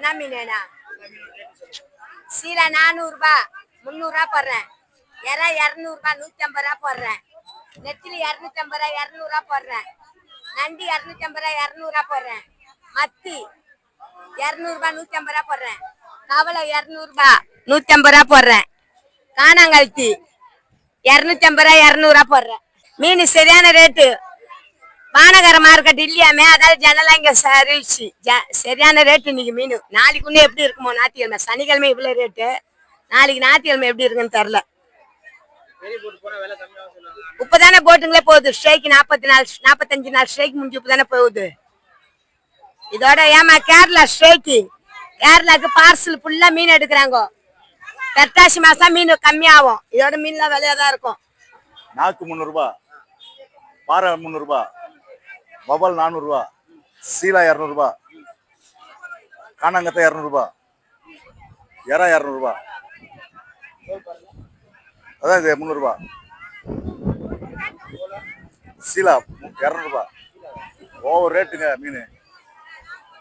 என்ன மீனா? சீலா 400 ரூபாய், 300 ரூபாய் போடுறேன். எறா 200 ரூபாய், 150 ரூபாய் போடுறேன். நெத்திலி 250 ரூபாய், 200 ரூபாய் போடுறேன். நண்டி 250 ரூபாய், 200 ரூபாய் போடுறேன். மத்தி 200 ரூபாய், 150 ரூபாய் போடுறேன். கவலை 200 ரூபாய், 150 ரூபாய் போடுறேன். காணாங்கழுத்தி 250 ரூபாய், 200 ரூபாய் போடுறேன். மீன் சரியான ரேட்டு. மாநகர மார்க்கெட் இல்லையாமே, அதாவது ஜனலாம் இங்க சரிச்சு. சரியான ரேட்டு இன்னைக்கு மீன். நாளைக்கு இன்னும் எப்படி இருக்குமோ? ஞாயிற்றுக்கிழமை, சனிக்கிழமை இவ்வளவு ரேட்டு. நாளைக்கு ஞாயிற்றுக்கிழமை எப்படி இருக்குன்னு தெரியல. இப்பதானே போட்டுங்களே போகுது. ஸ்ட்ரைக் 45 நாள் ஸ்ட்ரைக் முடிஞ்சு இப்பதானே போகுது. இதோட ஏமா கேரளா ஸ்ட்ரைக்கு, கேரளாக்கு பார்சல் ஃபுல்லா மீன் எடுக்கிறாங்க. புரட்டாசி மாசம் மீன் கம்மியாகும். இதோட மீன்லாம் விலையாதான் இருக்கும். நாக்கு 300 ரூபாய், பாறை 300 ரூபாய், வவல் 400 ரூபாய், சீலா 200 ரூபாய், காணாங்கத்தை 200 ரூபாய், எறா 200 ரூபாய், அதான் இது 300 ரூபாய், சீலா 200 ரூபாய். ஓவர் ரேட்டுங்க மீன்.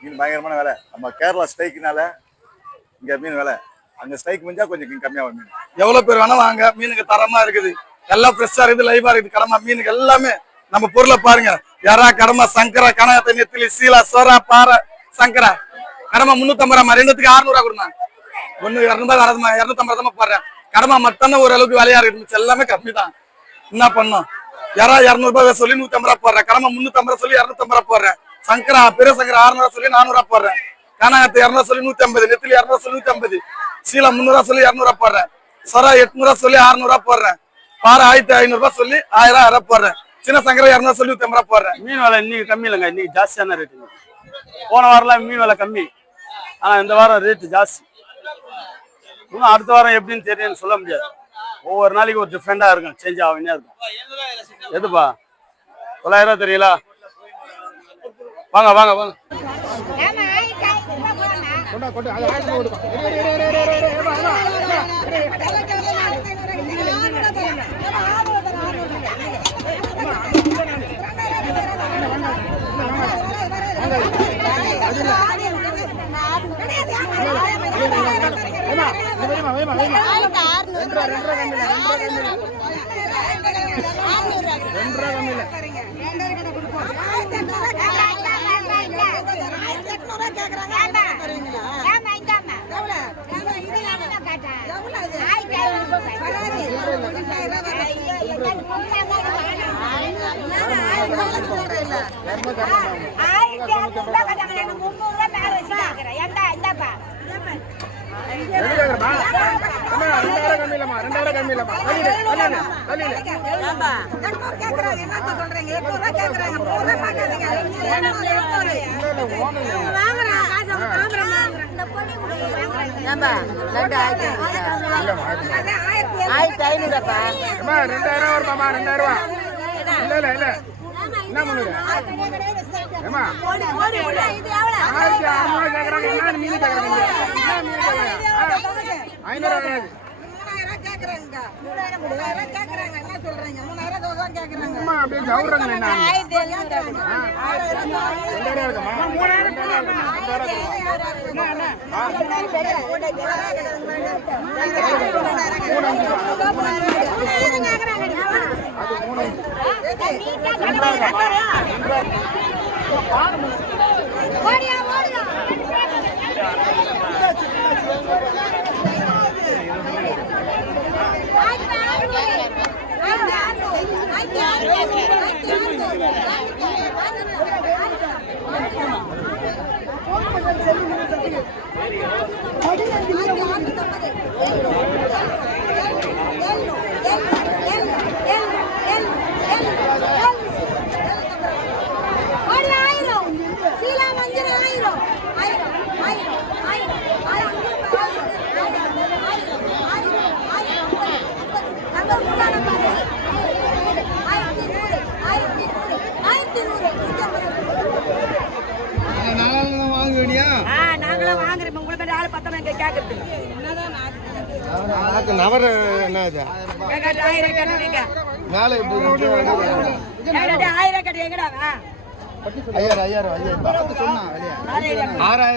மீன் பயங்கரமான விலை. நம்ம கேரளா ஸ்ட்ரைக்குனால இங்க மீன் விலை. அங்க ஸ்ட்ரைக் முடிஞ்சா கொஞ்சம் கம்மியாகும் மீன். எவ்வளவு பேர் வேணா வாங்க, மீனுக்கு தரமா இருக்குது, எல்லாம் ஃப்ரெஷ்ஷா இருக்குது, லைவா இருக்குது. கடமா மீனுக்கு எல்லாமே நம்ம பொருளை பாருங்க. எறா, கடமா, சங்கரா, கனகத்தை, நெத்திலி, சீலா, சொரா, பாறை, சங்கரா. கடமா 350 ரூபா, ரெண்டுத்துக்கு 600 ரூபா கொடுங்க. ஒண்ணு 200 வரதுமா, 250 தான் போடுறேன். கடமா மட்டும்தான் ஓரளவுக்கு விலையா இருக்குது, எல்லாமே கம்மி தான். என்ன பண்ணோம்? எறா 200 ரூபாய் சொல்லி 150 ரூபா போடுறேன். கடமா 350 ரூபா சொல்லி 250 ரூபா போடுறேன். சங்கரா, பெரிய சங்கரா 600 ரூபா சொல்லி 400 ரூபா போடுறேன். கனகத்தை 200 சொல்லி 150, நெத்திலி 200 சொல்லி 150, சீலா 300 ரூபா சொல்லி 200 ரூபா போடுறேன். சொரா 800 ரூபா சொல்லி 600 ரூபா போடுறேன். பாறை 1500 ரூபாய் சொல்லி 1000 ரூபாய் போடுறேன். சின்ன சங்கரா 200 சொல்லி 150 ரூபாய் போடுறேன். மீன் விலை இன்னைக்கு கம்மி இல்லைங்க, இன்னைக்கு ஜாஸ்தியான ரேட்டு. போன வாரம்லாம் மீன் விலை கம்மி, ஆனா இந்த வாரம் ரேட்டு ஜாஸ்தி. இன்னும் அடுத்த வாரம் எப்படின்னு தெரியும்னு சொல்ல முடியாது. ஒவ்வொரு நாளைக்கு ஒரு டிஃப்ரெண்டா இருக்கும், சேஞ்ச் ஆகினே இருக்கும். எதுப்பா 900 ரூபா தெரியல? வாங்க வாங்க வாங்க.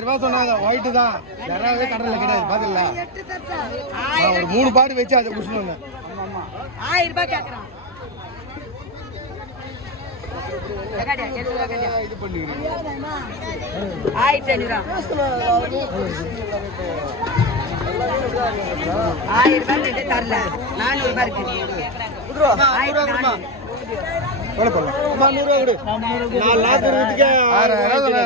ரூபாய் சொன்னாங்க. ஒயிட்டு தான் யாராவது கடல்ல கிடையாது பாத்தீங்களா? ஒரு 3 பாட்டு வச்சு அதை குடிச்சுன்னு 1000 ரூபாய் கேக்குறான். இது பண்ணிக்கிறீங்க. 1500 1000 ரூபாய் தரல. 400 ரூபாய் இருக்கு. எவ்வளவு பண்ணலாம்? 100 ரூபா கொடு. 4 லாக் இருக்கிறதுக்கு 6000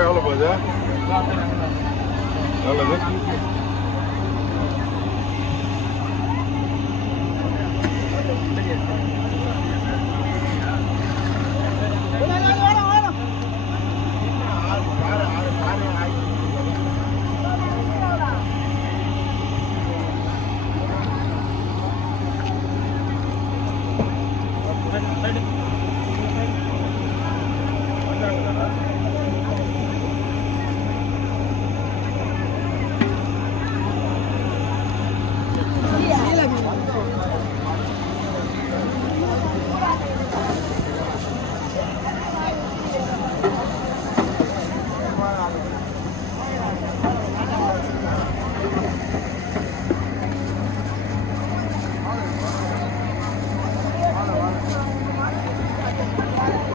எவ்வளவு போகுது? எவ்வளவு